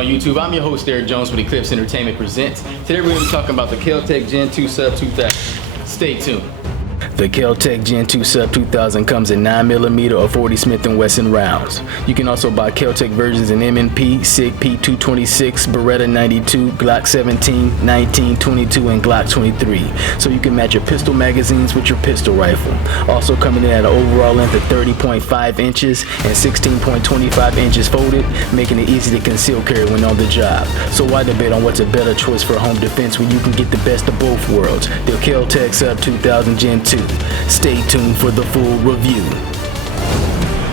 on YouTube? I'm your host, Eric Jones with Eclipse Entertainment Presents. Today we're going to be talking about the Kel-Tec Gen2 SUB-2000. Stay tuned. The Kel-Tec Gen2 SUB-2000 comes in 9mm or 40 Smith & Wesson rounds. You can also buy Kel-Tec versions in M&P, SIG P226, Beretta 92, Glock 17, 19, 22, and Glock 23. So you can match your pistol magazines with your pistol rifle. Also coming in at an overall length of 30.5 inches and 16.25 inches folded, making it easy to conceal carry when on the job. So why debate on what's a better choice for home defense when you can get the best of both worlds? The Kel-Tec SUB-2000 Gen2. Stay tuned for the full review.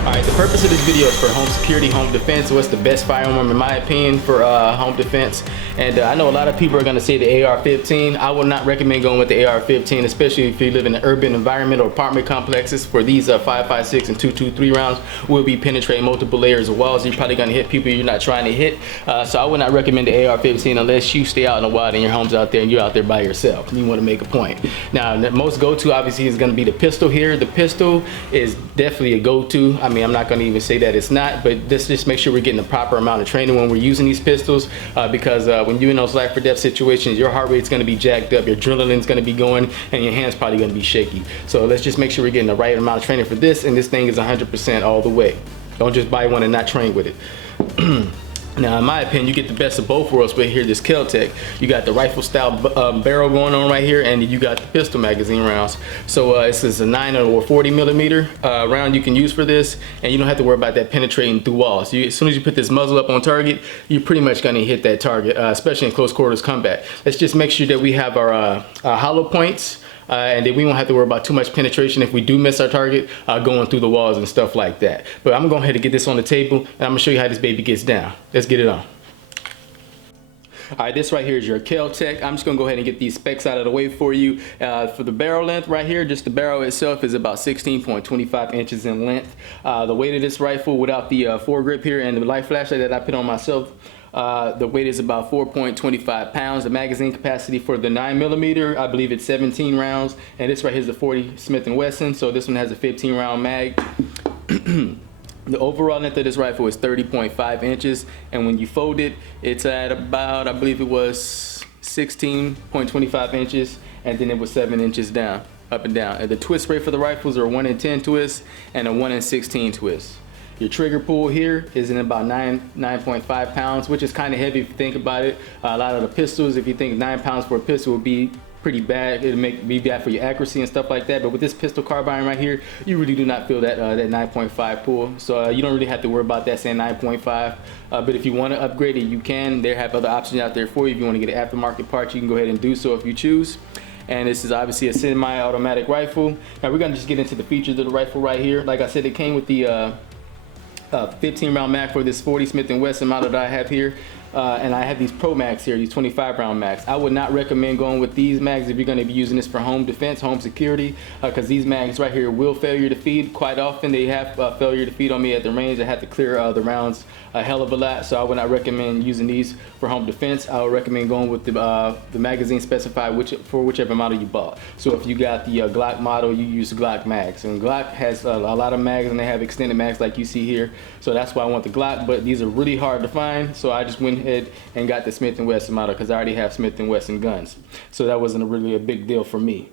Alright, the purpose of this video is for home security, home defense. What's the best firearm in my opinion for home defense? And I know a lot of people are going to say the AR-15. I would not recommend going with the AR-15, especially if you live in an urban environment or apartment complexes. For these 5.56 and 2.23 rounds will be penetrating multiple layers of walls. You're probably going to hit people you're not trying to hit. So I would not recommend the AR-15 unless you stay out in the wild and your home's out there and you're out there by yourself. You want to make a point. Now, the most go-to obviously is going to be the pistol here. The pistol is definitely a go-to. I mean, I'm not going to even say that it's not, but let's just make sure we're getting the proper amount of training when we're using these pistols, because when you're in those life or death situations, your heart rate's going to be jacked up, your adrenaline's going to be going, and your hands probably going to be shaky. So let's just make sure we're getting the right amount of training for this, and this thing is 100% all the way. Don't just buy one and not train with it. Now, in my opinion, you get the best of both worlds right here, this Kel-Tec. You got the rifle style barrel going on right here, and you got the pistol magazine rounds. So this is a 9 or 40mm round you can use for this, and you don't have to worry about that penetrating through walls. As soon as you put this muzzle up on target, you're pretty much gonna hit that target, especially in close quarters combat. Let's just make sure that we have our hollow points, and then we won't have to worry about too much penetration if we do miss our target going through the walls and stuff like that. But I'm gonna go ahead and get this on the table, and I'm gonna show you how this baby gets down. Let's get it on. Alright, this right here is your Kel-Tec. I'm just going to go ahead and get these specs out of the way for you. For the barrel length right here, just the barrel itself is about 16.25 inches in length. The weight of this rifle without the foregrip here and the light flashlight that I put on myself, the weight is about 4.25 pounds. The magazine capacity for the 9mm, I believe it's 17 rounds. And this right here is the 40 Smith & Wesson, so this one has a 15 round mag. The overall length of this rifle is 30.5 inches, and when you fold it, it's at about, I believe it was 16.25 inches, and then it was 7 inches down, up and down. And the twist rate for the rifles are 1 in 10 twists and a 1 in 16 twists. Your trigger pull here is in about 9.5 pounds, which is kind of heavy if you think about it. A lot of the pistols, if you think 9 pounds for a pistol would be pretty bad, it'll be bad for your accuracy and stuff like that. But with this pistol carbine right here, you really do not feel that that 9.5 pull, so you don't really have to worry about that saying 9.5. But if you want to upgrade it, you can. They have other options out there for you. If you want to get an aftermarket part, you can go ahead and do so if you choose. And this is obviously a semi-automatic rifle. Now we're gonna just get into the features of the rifle right here. Like I said, it came with the 15 round mag for this 40 Smith & Wesson model that I have here. And I have these Pro Mags here, these 25 round mags. I would not recommend going with these mags if you're going to be using this for home defense, home security, because these mags right here will failure to feed quite often. They have failure to feed on me at the range. I have to clear the rounds a hell of a lot, so I would not recommend using these for home defense. I would recommend going with the magazine specified for whichever model you bought. So if you got the Glock model, you use Glock mags, and Glock has a lot of mags, and they have extended mags like you see here. So that's why I want the Glock, but these are really hard to find, so I just went ahead and got the Smith & Wesson model because I already have Smith & Wesson guns, so that wasn't really a big deal for me.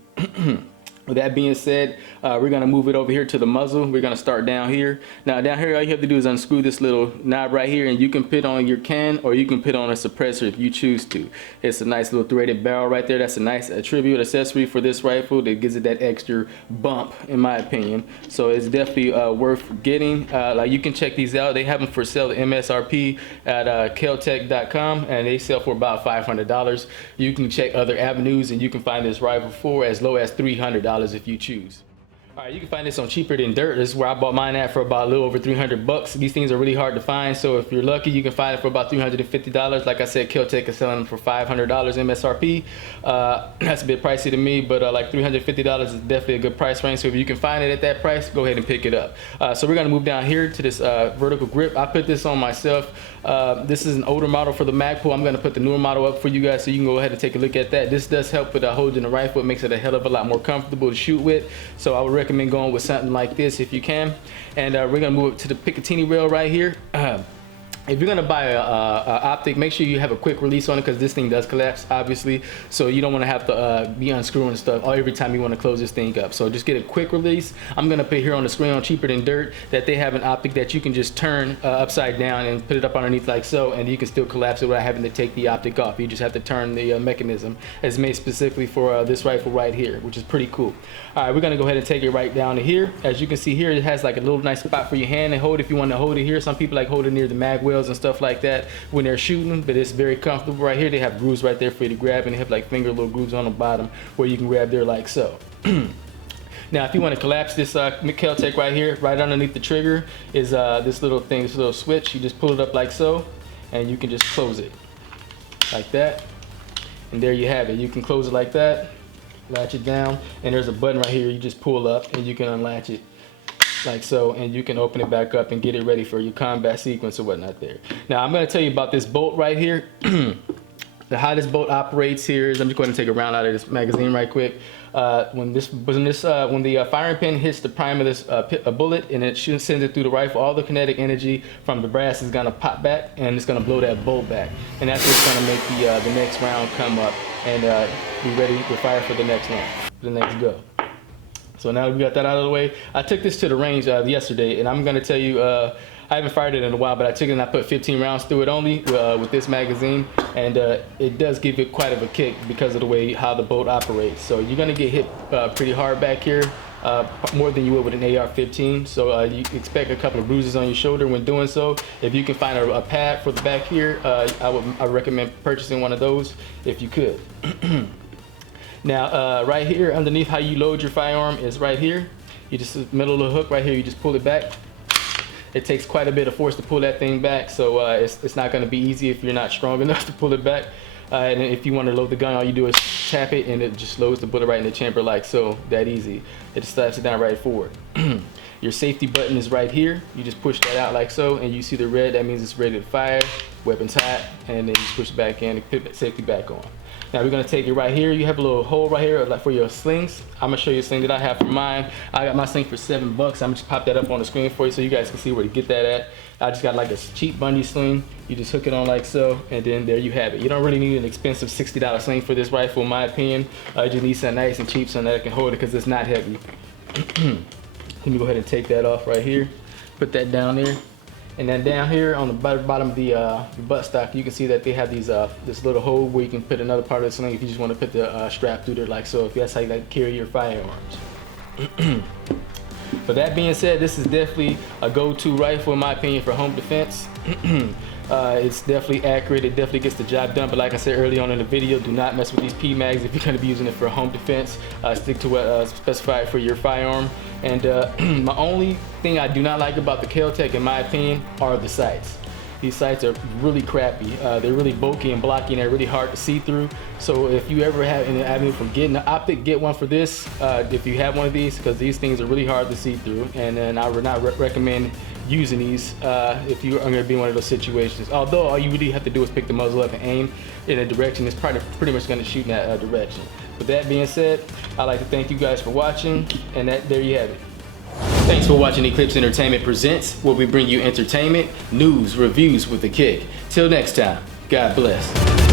With that being said, we're going to move it over here to the muzzle. We're going to start down here. Now down here, all you have to do is unscrew this little knob right here, and you can put on your can or you can put on a suppressor if you choose to. It's a nice little threaded barrel right there. That's a nice tribute accessory for this rifle that gives it that extra bump, in my opinion. So it's definitely worth getting. Like, you can check these out. They have them for sale at MSRP at Kel-Tec.com, and they sell for about $500. You can check other avenues, and you can find this rifle for as low as $300 if you choose. Alright, you can find this on Cheaper Than Dirt. This is where I bought mine at for about a little over 300 bucks. These things are really hard to find, so if you're lucky, you can find it for about $350. Like I said, Kel-Tec is selling them for $500 MSRP. That's a bit pricey to me, but like $350 is definitely a good price range. So if you can find it at that price, go ahead and pick it up. So we're gonna move down here to this vertical grip. I put this on myself. This is an older model for the Magpul. I'm gonna put the newer model up for you guys so you can go ahead and take a look at that. This does help with holding the rifle. It makes it a hell of a lot more comfortable to shoot with. So I would recommend going with something like this if you can. And we're gonna move up to the Picatinny rail right here. if you're gonna buy a optic, make sure you have a quick release on it, because this thing does collapse, obviously. So you don't want to have to be unscrewing stuff every time you want to close this thing up. So just get a quick release. I'm gonna put here on the screen on Cheaper Than Dirt that they have an optic that you can just turn upside down and put it up underneath like so, and you can still collapse it without having to take the optic off. You just have to turn the mechanism. It's made specifically for this rifle right here, which is pretty cool. All right, we're gonna go ahead and take it right down to here. As you can see here, it has like a little nice spot for your hand and hold if you want to hold it here. Some people like hold it near the mag wheel and stuff like that when they're shooting, but it's very comfortable right here. They have grooves right there for you to grab, and they have like finger little grooves on the bottom where you can grab there like so. Now, if you want to collapse this Kel-Tec right here, right underneath the trigger is this little thing, this little switch. You just pull it up like so, and you can just close it like that. And there you have it. You can close it like that, latch it down, and there's a button right here. You just pull up, and you can unlatch it like so, and you can open it back up and get it ready for your combat sequence or whatnot there. Now I'm going to tell you about this bolt right here. How this bolt operates here is, I'm just going to take a round out of this magazine right quick. When the firing pin hits the prime of this bullet and it sends it through the rifle, all the kinetic energy from the brass is going to pop back, and it's going to blow that bolt back, and that's what's going to make the next round come up and be ready to fire for the next one, the next go. So now that we got that out of the way, I took this to the range yesterday, and I'm going to tell you, I haven't fired it in a while, but I took it and I put 15 rounds through it only with this magazine, and it does give it quite of a kick because of the way how the bolt operates. So you're going to get hit pretty hard back here, more than you would with an AR-15. So you expect a couple of bruises on your shoulder when doing so. If you can find a pad for the back here, I recommend purchasing one of those if you could. Now, right here underneath how you load your firearm is right here. You just, middle of the hook right here, you just pull it back. It takes quite a bit of force to pull that thing back, so it's not going to be easy if you're not strong enough to pull it back. And if you want to load the gun, all you do is tap it, and it just loads the bullet right in the chamber like so, that easy. It just slaps it down right forward. Your safety button is right here. You just push that out like so, and you see the red, that means it's ready to fire, weapon's hot, and then you push it back in and put the safety back on. Now we're gonna take it right here. You have a little hole right here like for your slings. I'm gonna show you a sling that I have for mine. I got my sling for $7. I'm gonna just pop that up on the screen for you so you guys can see where to get that at. I just got like a cheap bungee sling. You just hook it on like so, and then there you have it. You don't really need an expensive $60 sling for this rifle, in my opinion. You just need something nice and cheap, something that can hold it because it's not heavy. Let me go ahead and take that off right here. Put that down there. And then down here on the bottom of the buttstock, you can see that they have these this little hole where you can put another part of the sling if you just want to put the strap through there like so, if that's how you like to carry your firearms. But that being said, this is definitely a go-to rifle in my opinion for home defense. It's definitely accurate, it definitely gets the job done, but like I said early on in the video, do not mess with these P-mags if you're going to be using it for home defense. Stick to what specified for your firearm. And my only thing I do not like about the Kel-Tec in my opinion are the sights. These sights are really crappy. They're really bulky and blocky, and they're really hard to see through. So if you ever have an avenue for getting an optic, get one for this if you have one of these, because these things are really hard to see through, and then I would not recommend using these if you are going to be in one of those situations. Although all you really have to do is pick the muzzle up and aim in a direction, it's pretty much going to shoot in that direction. With that being said, I'd like to thank you guys for watching, and there you have it. Thanks for watching Eclipse Entertainment Presents, where we bring you entertainment, news, reviews with a kick. Till next time, God bless.